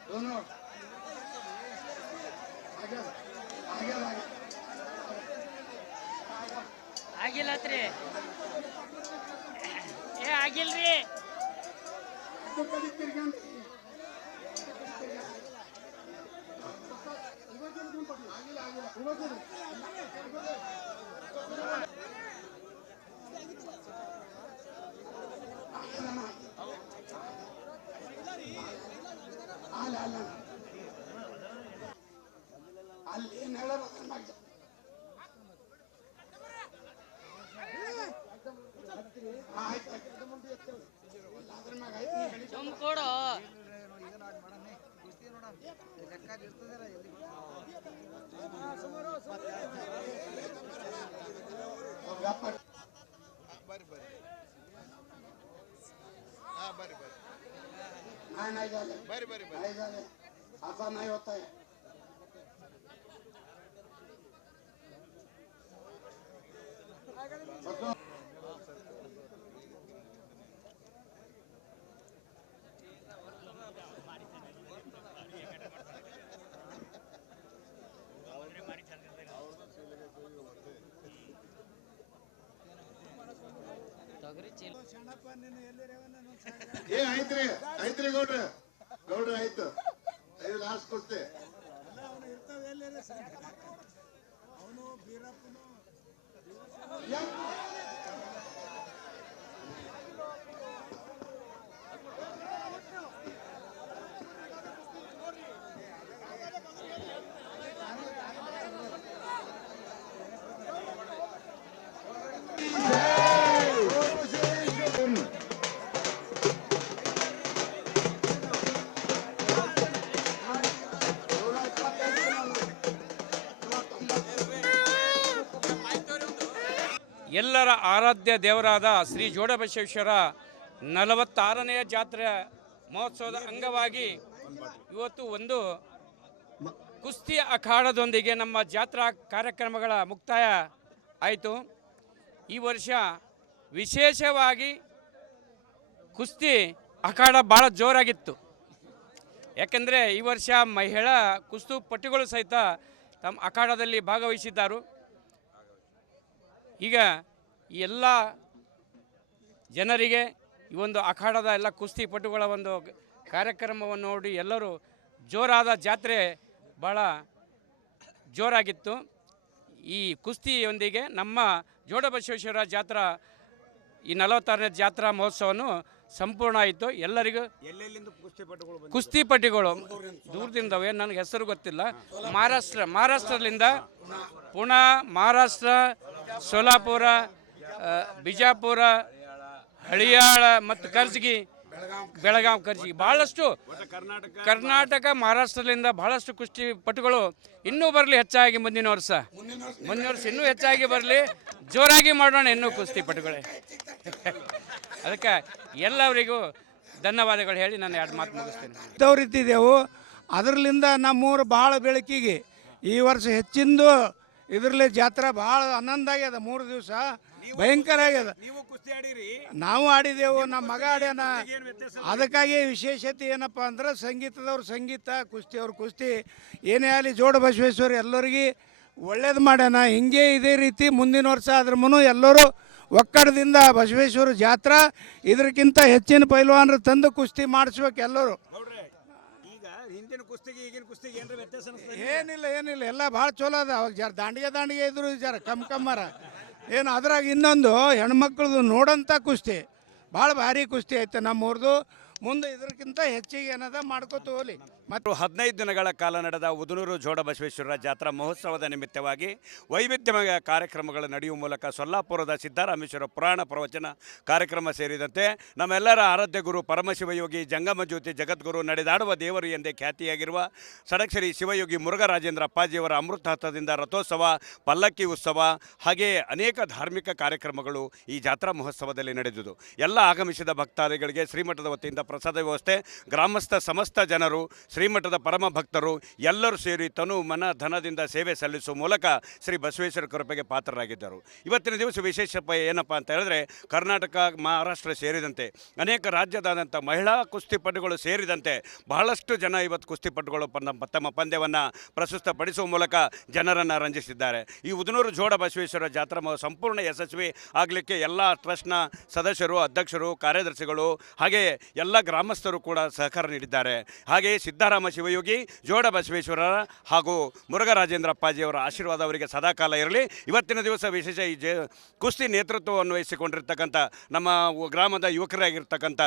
दोनों आगे आगे आगे ಆಗಿಲ್ಲತ್ರಿ ಏ ಆಗಿಲ್ರಿ तो कधी तिरगंत ಅಲ್ಲಿ ಏನ್ ಹೇಳೋದು ಕೊಡು नाही झालं नाही झालं असा नाही होत आहे ಶಣಪ್ಪ ನೀನು ಎಲ್ಲಿರೇವನ್ನ ಏ ಐತ್ರಿ ಐತ್ರಿ ಗೌಡ್ರ ಗೌಡ್ರ ಆಯ್ತು ಇದು ಲಾಸ್ಟ್ ಕೊಡ್ತೆ ಅವನು ಇರ್ತಾವೆ ಎಲ್ಲೇ ಅವನು ಬೀರಪ್ಪನು ಎಲ್ಲರ ಆರಾಧ್ಯ ದೇವರಾದ ಶ್ರೀ ಜೋಡಬಸವೇಶ್ವರ 46ನೇ ಜಾತ್ರೆ ಮಹೋತ್ಸವದ ಅಂಗವಾಗಿ ಇವತ್ತು ಒಂದು ಕುಸ್ತಿ ಅಖಾಡದೊಂದಿಗೆ ನಮ್ಮ ಜಾತ್ರಾ ಕಾರ್ಯಕ್ರಮಗಳ ಮುಕ್ತಾಯ ಆಯಿತು. ಈ ವರ್ಷ ವಿಶೇಷವಾಗಿ ಕುಸ್ತಿ ಅಖಾಡ ಭಾಳ ಜೋರಾಗಿತ್ತು. ಯಾಕೆಂದರೆ ಈ ವರ್ಷ ಮಹಿಳಾ ಕುಸ್ತಿಪಟುಗಳು ಸಹಿತ ತಮ್ಮ ಅಖಾಡದಲ್ಲಿ ಭಾಗವಹಿಸಿದ್ದಾರೆ. ಈಗ ಎಲ್ಲ ಜನರಿಗೆ ಈ ಒಂದು ಅಖಾಡದ ಎಲ್ಲ ಕುಸ್ತಿಪಟುಗಳ ಒಂದು ಕಾರ್ಯಕ್ರಮವನ್ನು ನೋಡಿ ಎಲ್ಲರೂ ಜೋರಾದ ಜಾತ್ರೆ ಭಾಳ ಜೋರಾಗಿತ್ತು. ಈ ಕುಸ್ತಿಯೊಂದಿಗೆ ನಮ್ಮ ಜೋಡಬಸವೇಶ್ವರ ಜಾತ್ರಾ ಈ 46ನೇ ಜಾತ್ರಾ ಮಹೋತ್ಸವವನ್ನು ಸಂಪೂರ್ಣ ಆಯಿತು. ಎಲ್ಲರಿಗೂ ಕುಸ್ತಿಪಟುಗಳು ದೂರದಿಂದವೇ ನನಗೆ ಹೆಸರು ಗೊತ್ತಿಲ್ಲ. ಮಹಾರಾಷ್ಟ್ರದಿಂದ ಪುಣೆ, ಮಹಾರಾಷ್ಟ್ರ, ಸೋಲಾಪುರ, ಬಿಜಾಪುರ, ಹಳಿಯಾಳ ಮತ್ತು ಕರ್ಜಗಿ, ಬೆಳಗಾಂ ಕರ್ಜಗಿ ಭಾಳಷ್ಟು ಕರ್ನಾಟಕ ಮಹಾರಾಷ್ಟ್ರದಿಂದ ಭಾಳಷ್ಟು ಕುಸ್ತಿಪಟುಗಳು ಇನ್ನೂ ಬರಲಿ ಹೆಚ್ಚಾಗಿ ಮುಂದಿನ ವರ್ಷ ಇನ್ನೂ ಹೆಚ್ಚಾಗಿ ಬರಲಿ. ಜೋರಾಗಿ ಮಾಡೋಣ ಇನ್ನೂ ಕುಸ್ತಿಪಟುಗಳೇ. ಅದಕ್ಕೆ ಎಲ್ಲರಿಗೂ ಧನ್ಯವಾದಗಳು ಹೇಳಿ ನಾನು 2 ಮಾತು ಮುಗಿಸ್ತೇನೆ. ತವರಿತ್ತಿದ್ದೆವು ಅದರಲ್ಲಿಂದ ನಮ್ಮೂರು ಭಾಳ ಬೆಳಕಿಗೆ ಈ ವರ್ಷ ಹೆಚ್ಚಿಂದು ಇದರಲ್ಲಿ ಜಾತ್ರೆ ಭಾಳ ಆನಂದ ಆಗ್ಯದ. 3 ದಿವಸ ಭಯಂಕರ ಆಗ್ಯದ. ನಾವು ಆಡಿದೆವು, ನಮ್ಮ ಮಗ ಆಡ್ಯಾನ. ಅದಕ್ಕಾಗಿ ವಿಶೇಷತೆ ಏನಪ್ಪ ಅಂದ್ರೆ ಸಂಗೀತದವ್ರು ಸಂಗೀತ, ಕುಸ್ತಿಯವ್ರು ಕುಸ್ತಿ, ಏನೇ ಆಗಲಿ ಜೋಡ ಬಸವೇಶ್ವರ ಎಲ್ಲರಿಗೆ ಒಳ್ಳೇದು ಮಾಡ್ಯಾನ. ಹಿಂಗೆ ಇದೇ ರೀತಿ ಮುಂದಿನ ವರ್ಷ ಅದ್ರ ಮುನು ಎಲ್ಲರೂ ಒಕ್ಕಡದಿಂದ ಬಸವೇಶ್ವರ ಜಾತ್ರಾ ಇದಕ್ಕಿಂತ ಹೆಚ್ಚಿನ ಪೈಲ್ವಾನರು ತಂದು ಕುಸ್ತಿ ಮಾಡಿಸ್ಬೇಕು ಎಲ್ಲರೂ. ಏನಿಲ್ಲ ಎಲ್ಲ ಭಾಳ ಚಲೋ ಅದ. ಅವಾಗ ಜರ ದಾಂಡಿಗೆ ಇದ್ರು ಜರ ಕಮ್ಮರ ಏನು. ಅದ್ರಾಗ ಇನ್ನೊಂದು ಹೆಣ್ಮಕ್ಳದು ನೋಡೋಂಥ ಕುಸ್ತಿ ಭಾಳ ಭಾರಿ ಕುಸ್ತಿ ಐತೆ ನಮ್ಮೂರ್ದು. ಮುಂದೆ ಇದಕ್ಕಿಂತ ಹೆಚ್ಚಿಗೆ ಏನದ ಮಾಡ್ಕೋತ ಹೋಗ್ಲಿ. ಮತ್ತು 15 ದಿನಗಳ ಕಾಲ ನಡೆದ ಉದನೂರು ಜೋಡ ಬಸವೇಶ್ವರ ಜಾತ್ರಾ ಮಹೋತ್ಸವದ ನಿಮಿತ್ತವಾಗಿ ವೈವಿಧ್ಯಮಯ ಕಾರ್ಯಕ್ರಮಗಳು ನಡೆಯುವ ಮೂಲಕ ಸೊಲ್ಲಾಪುರದ ಸಿದ್ದರಾಮೇಶ್ವರ ಪುರಾಣ ಪ್ರವಚನ ಕಾರ್ಯಕ್ರಮ ಸೇರಿದಂತೆ ನಮ್ಮೆಲ್ಲರ ಆರಾಧ್ಯ ಗುರು ಪರಮಶಿವಯೋಗಿ ಜಂಗಮ ಜ್ಯೋತಿ ಜಗದ್ಗುರು ನಡೆದಾಡುವ ದೇವರು ಎಂದೇ ಖ್ಯಾತಿಯಾಗಿರುವ ಷಡಕ್ಷರಿ ಶಿವಯೋಗಿ ಮುರುಘರಾಜೇಂದ್ರ ಅಪ್ಪಾಜಿಯವರ ಅಮೃತಹಸ್ತದಿಂದ ರಥೋತ್ಸವ, ಪಲ್ಲಕ್ಕಿ ಉತ್ಸವ ಹಾಗೆಯೇ ಅನೇಕ ಧಾರ್ಮಿಕ ಕಾರ್ಯಕ್ರಮಗಳು ಈ ಜಾತ್ರಾ ಮಹೋತ್ಸವದಲ್ಲಿ ನಡೆದುದು. ಎಲ್ಲ ಆಗಮಿಸಿದ ಭಕ್ತಾದಿಗಳಿಗೆ ಶ್ರೀಮಠದ ವತಿಯಿಂದ ಪ್ರಸಾದ ವ್ಯವಸ್ಥೆ, ಗ್ರಾಮಸ್ಥ ಸಮಸ್ತ ಜನರು, ಶ್ರೀಮಠದ ಪರಮ ಭಕ್ತರು ಎಲ್ಲರೂ ಸೇರಿ ತನು ಮನ ಧನದಿಂದ ಸೇವೆ ಸಲ್ಲಿಸುವ ಮೂಲಕ ಶ್ರೀ ಬಸವೇಶ್ವರ ಕೃಪೆಗೆ ಪಾತ್ರರಾಗಿದ್ದರು. ಇವತ್ತಿನ ದಿವಸ ವಿಶೇಷ ಏನಪ್ಪ ಅಂತ ಹೇಳಿದ್ರೆ ಕರ್ನಾಟಕ, ಮಹಾರಾಷ್ಟ್ರ ಸೇರಿದಂತೆ ಅನೇಕ ರಾಜ್ಯದಾದಂಥ ಮಹಿಳಾ ಕುಸ್ತಿಪಟುಗಳು ಸೇರಿದಂತೆ ಬಹಳಷ್ಟು ಜನ ಇವತ್ತು ಕುಸ್ತಿಪಟುಗಳು ತಮ್ಮ ಪಂದ್ಯವನ್ನು ಪ್ರಸ್ತುತಪಡಿಸುವ ಮೂಲಕ ಜನರನ್ನು ರಂಜಿಸಿದ್ದಾರೆ. ಈ ಉದನೂರು ಜೋಡ ಬಸವೇಶ್ವರ ಜಾತ್ರಾ ಸಂಪೂರ್ಣ ಯಶಸ್ವಿ ಆಗಲಿಕ್ಕೆ ಎಲ್ಲ ಟ್ರಸ್ಟ್ನ ಸದಸ್ಯರು, ಅಧ್ಯಕ್ಷರು, ಕಾರ್ಯದರ್ಶಿಗಳು ಹಾಗೆಯೇ ಎಲ್ಲ ಗ್ರಾಮಸ್ಥರು ಕೂಡ ಸಹಕಾರ ನೀಡಿದ್ದಾರೆ. ಹಾಗೆಯೇ ಸಿದ್ದರಾಮ ಶಿವಯೋಗಿ ಜೋಡ ಬಸವೇಶ್ವರ ಹಾಗೂ ಮುರುಘರಾಜೇಂದ್ರ ಅಪ್ಪಾಜಿಯವರ ಆಶೀರ್ವಾದ ಅವರಿಗೆ ಸದಾಕಾಲ ಇರಲಿ. ಇವತ್ತಿನ ದಿವಸ ವಿಶೇಷ ಈ ಕುಸ್ತಿ ನೇತೃತ್ವವನ್ನು ವಹಿಸಿಕೊಂಡಿರ್ತಕ್ಕಂಥ ನಮ್ಮ ಗ್ರಾಮದ ಯುವಕರಾಗಿರ್ತಕ್ಕಂಥ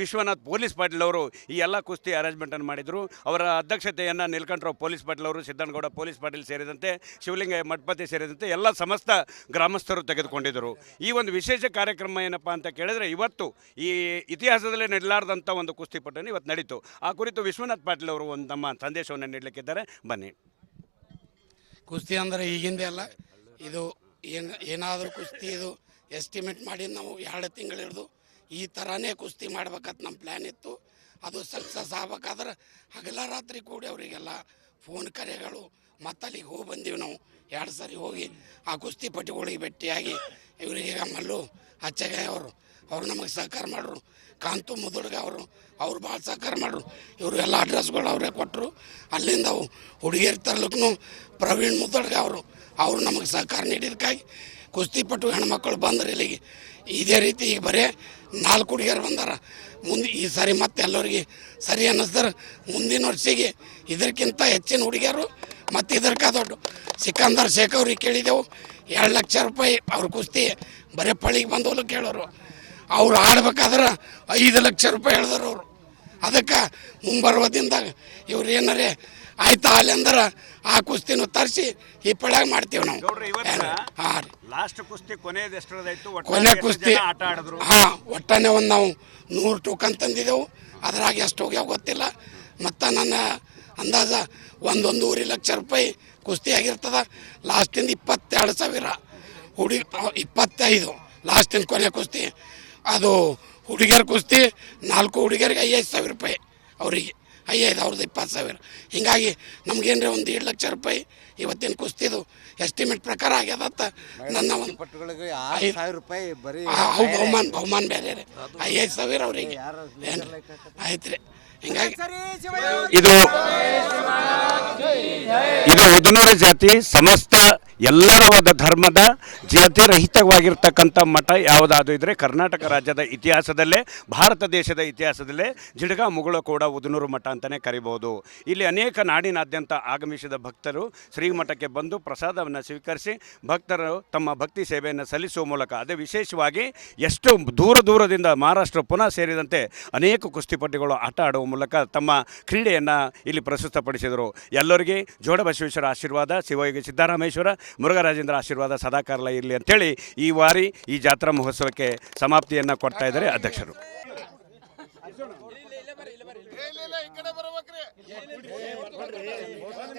ವಿಶ್ವನಾಥ್ ಪೊಲೀಸ್ ಪಾಟೀಲ್ ಅವರು ಈ ಎಲ್ಲ ಕುಸ್ತಿ ಅರೇಂಜ್ಮೆಂಟನ್ನು ಮಾಡಿದರು. ಅವರ ಅಧ್ಯಕ್ಷತೆಯನ್ನು ನೀಲಕಂಠರಾವ್ ಪೊಲೀಸ್ ಪಾಟೀಲ್ ಅವರು, ಸಿದ್ದನಗೌಡ ಪೊಲೀಸ್ ಪಾಟೀಲ್ ಸೇರಿದಂತೆ ಶಿವಲಿಂಗ ಮಠಪತಿ ಸೇರಿದಂತೆ ಎಲ್ಲ ಸಮಸ್ತ ಗ್ರಾಮಸ್ಥರು ತೆಗೆದುಕೊಂಡಿದ್ದರು. ಈ ಒಂದು ವಿಶೇಷ ಕಾರ್ಯಕ್ರಮ ಏನಪ್ಪ ಅಂತ ಕೇಳಿದರೆ ಇವತ್ತು ಈ ಇತಿಹಾಸದಲ್ಲೇ ನಡೆಲಾರ್ದಂಥ ಒಂದು ಕುಸ್ತಿಪಟನ್ನು ಇವತ್ತು ನಡೀತು. ಆ ಕುರಿತು ವಿಶ್ವನಾಥ್ ಪಾಟೀಲ್ ಅವರು ಒಂದು ನಮ್ಮ ಸಂದೇಶವನ್ನು ನೀಡಲಿಕ್ಕಿದ್ದಾರೆ. ಬನ್ನಿ. ಕುಸ್ತಿ ಅಂದರೆ ಈಗಿಂದ ಅಲ್ಲ, ಇದು ಏನಾದರೂ ಕುಸ್ತಿ ಇದು ಎಸ್ಟಿಮೇಟ್ ಮಾಡಿ ನಾವು 2 ತಿಂಗಳು ಹಿಡಿದು ಈ ಥರನೇ ಕುಸ್ತಿ ಮಾಡ್ಬೇಕಂತ ನಮ್ಮ ಪ್ಲ್ಯಾನ್ ಇತ್ತು. ಅದು ಸಕ್ಸಸ್ ಆಗ್ಬೇಕಾದ್ರೆ ಹಗಲ ರಾತ್ರಿ ಕೂಡಿ ಅವರಿಗೆಲ್ಲ ಫೋನ್ ಕರೆಗಳು ಮತ್ತು ಅಲ್ಲಿಗೆ ಹೋಗಿ ಬಂದೀವಿ ನಾವು 2 ಸರಿ ಹೋಗಿ ಆ ಕುಸ್ತಿಪಟುಗಳಿಗೆ ಭೇಟಿಯಾಗಿ ಇವರಿಗೆ ಮಲ್ಲು ಅಚ್ಚಗಾಯ ಅವರು ನಮಗೆ ಸಹಕಾರ ಮಾಡ್ರು. ಕಾಂತು ಮುದುಡ್ಗ ಅವರು ಭಾಳ ಸಹಕಾರ ಮಾಡ್ರು. ಇವರು ಎಲ್ಲ ಅಡ್ರೆಸ್ಗಳು ಅವರೇ ಕೊಟ್ಟರು. ಅಲ್ಲಿಂದ ಅವು ಹುಡುಗಿಯರು ತರ್ಲಿಕ್ಕೂ ಪ್ರವೀಣ್ ಮುದುಡ್ಗ ಅವರು ನಮಗೆ ಸಹಕಾರ ನೀಡಿದಕ್ಕಾಗಿ ಕುಸ್ತಿಪಟು ಹೆಣ್ಮಕ್ಳು ಬಂದ್ರೆ ಇಲ್ಲಿಗೆ ಇದೇ ರೀತಿ ಈಗ ಬರೀ 4 ಹುಡುಗಿಯರು ಬಂದಾರ. ಮುಂದೆ ಈ ಸಾರಿ ಮತ್ತೆ ಎಲ್ಲರಿಗೆ ಸರಿ ಅನ್ನಿಸ್ತಾರೆ. ಮುಂದಿನ ವರ್ಷಿಗೆ ಇದಕ್ಕಿಂತ ಹೆಚ್ಚಿನ ಹುಡುಗಿಯರು ಮತ್ತು ಇದಕ್ಕೆ ದೊಡ್ಡ ಸಿಕಂದರ್ ಶೇಖ್ ಅವ್ರಿಗೆ ಕೇಳಿದೆವು 2 ಲಕ್ಷ ರೂಪಾಯಿ ಅವ್ರ ಕುಸ್ತಿ ಬರೀ ಪಳಿಗೆ ಬಂದವಲ್ಲ ಕೇಳೋರು. ಅವ್ರು ಆಡ್ಬೇಕಾದ್ರೆ 5 ಲಕ್ಷ ರೂಪಾಯಿ ಹೇಳಿದ್ರು ಅವರು. ಅದಕ್ಕೆ ಮುಂಬರುವ ದಿನದಾಗ ಇವ್ರು ಏನಾರೇ ಆಯ್ತಾ ಅಲ್ಲಿ ಅಂದ್ರೆ ಆ ಕುಸ್ತಿನೂ ತರಿಸಿ ಈ ಪಳ್ಯಾಗ ಮಾಡ್ತೀವಿ ನಾವು. ಹಾಂ ರೀ, ಲಾಸ್ಟ್ ಕುಸ್ತಿ ಕೊನೆ ಕುಸ್ತಿ ಒಟ್ಟನೆ ಒಂದು ನಾವು 100 ಟೋಕನ್ ತಂದಿದ್ದೆವು. ಅದ್ರಾಗ ಎಷ್ಟು ಹೋಗ್ಯಾವ ಗೊತ್ತಿಲ್ಲ. ಮತ್ತು ನನ್ನ ಅಂದಾಜ 1.5 ಲಕ್ಷ ರೂಪಾಯಿ ಕುಸ್ತಿ ಆಗಿರ್ತದ. ಲಾಸ್ಟಿಂದ 22,000 25 ಲಾಸ್ಟಿಂದ ಕೊನೆ ಕುಸ್ತಿ. ಅದು ಹುಡುಗಿಯರ ಕುಸ್ತಿ 4 ಹುಡುಗಿಯರಿಗೆ 5,000 ರೂಪಾಯಿ, ಅವರಿಗೆ 5,000 ಅವ್ರದ್ದು 20,000. ಹೀಗಾಗಿ ನಮ್ಗೇನ್ರಿ ಒಂದು 1.5 ಲಕ್ಷ ರೂಪಾಯಿ ಇವತ್ತಿನ ಕುಸ್ತಿದು ಎಸ್ಟಿಮೇಟ್ ಪ್ರಕಾರ ಆಗ್ಯದತ್ತ. ನನ್ನ ಒಂದು ಬಹುಮಾನ ಬೇರೆ ರೀ, 5,000 ಅವರಿಗೆ ಏನು ಆಯ್ತು ರೀ. ಹಿಂಗಾಗಿ ಇದು ಉದನೂರು ಜಾತಿ ಸಮಸ್ತ ಎಲ್ಲರ ಧರ್ಮದ ಜಾತಿರಹಿತವಾಗಿರ್ತಕ್ಕಂಥ ಮಠ ಯಾವುದಾದ್ರು ಇದ್ದರೆ ಕರ್ನಾಟಕ ರಾಜ್ಯದ ಇತಿಹಾಸದಲ್ಲೇ, ಭಾರತ ದೇಶದ ಇತಿಹಾಸದಲ್ಲೇ ಜಿಡ್ಗ ಮುಗುಳು ಕೂಡ ಉದನೂರು ಮಠ ಅಂತಲೇ ಕರಿಬೋದು. ಇಲ್ಲಿ ಅನೇಕ ನಾಡಿನಾದ್ಯಂತ ಆಗಮಿಸಿದ ಭಕ್ತರು ಶ್ರೀಮಠಕ್ಕೆ ಬಂದು ಪ್ರಸಾದವನ್ನು ಸ್ವೀಕರಿಸಿ ಭಕ್ತರು ತಮ್ಮ ಭಕ್ತಿ ಸೇವೆಯನ್ನು ಸಲ್ಲಿಸುವ ಮೂಲಕ, ಅದೇ ವಿಶೇಷವಾಗಿ ಎಷ್ಟು ದೂರದಿಂದ ಮಹಾರಾಷ್ಟ್ರ ಪುನಃ ಸೇರಿದಂತೆ ಅನೇಕ ಕುಸ್ತಿಪಟುಗಳು ಆಟ ಆಡುವ ಮೂಲಕ ತಮ್ಮ ಕ್ರೀಡೆಯನ್ನು ಇಲ್ಲಿ ಪ್ರಸ್ತುತಪಡಿಸಿದರು. ಎಲ್ಲರಿಗೆ ಜೋಡ ಬಸವೇಶ್ವರ ಆಶೀರ್ವಾದ, ಶಿವಯೋಗಿ ಸಿದ್ದರಾಮೇಶ್ವರ, ಮುರುಘರಾಜೇಂದ್ರ ಆಶೀರ್ವಾದ ಸದಾಕಾಲ ಇರಲಿ ಅಂತೇಳಿ ಈ ವಾರಿ ಈ ಜಾತ್ರಾ ಮಹೋತ್ಸವಕ್ಕೆ ಸಮಾಪ್ತಿಯನ್ನು ಕೊಡ್ತಾ ಇದ್ದಾರೆ ಅಧ್ಯಕ್ಷರು.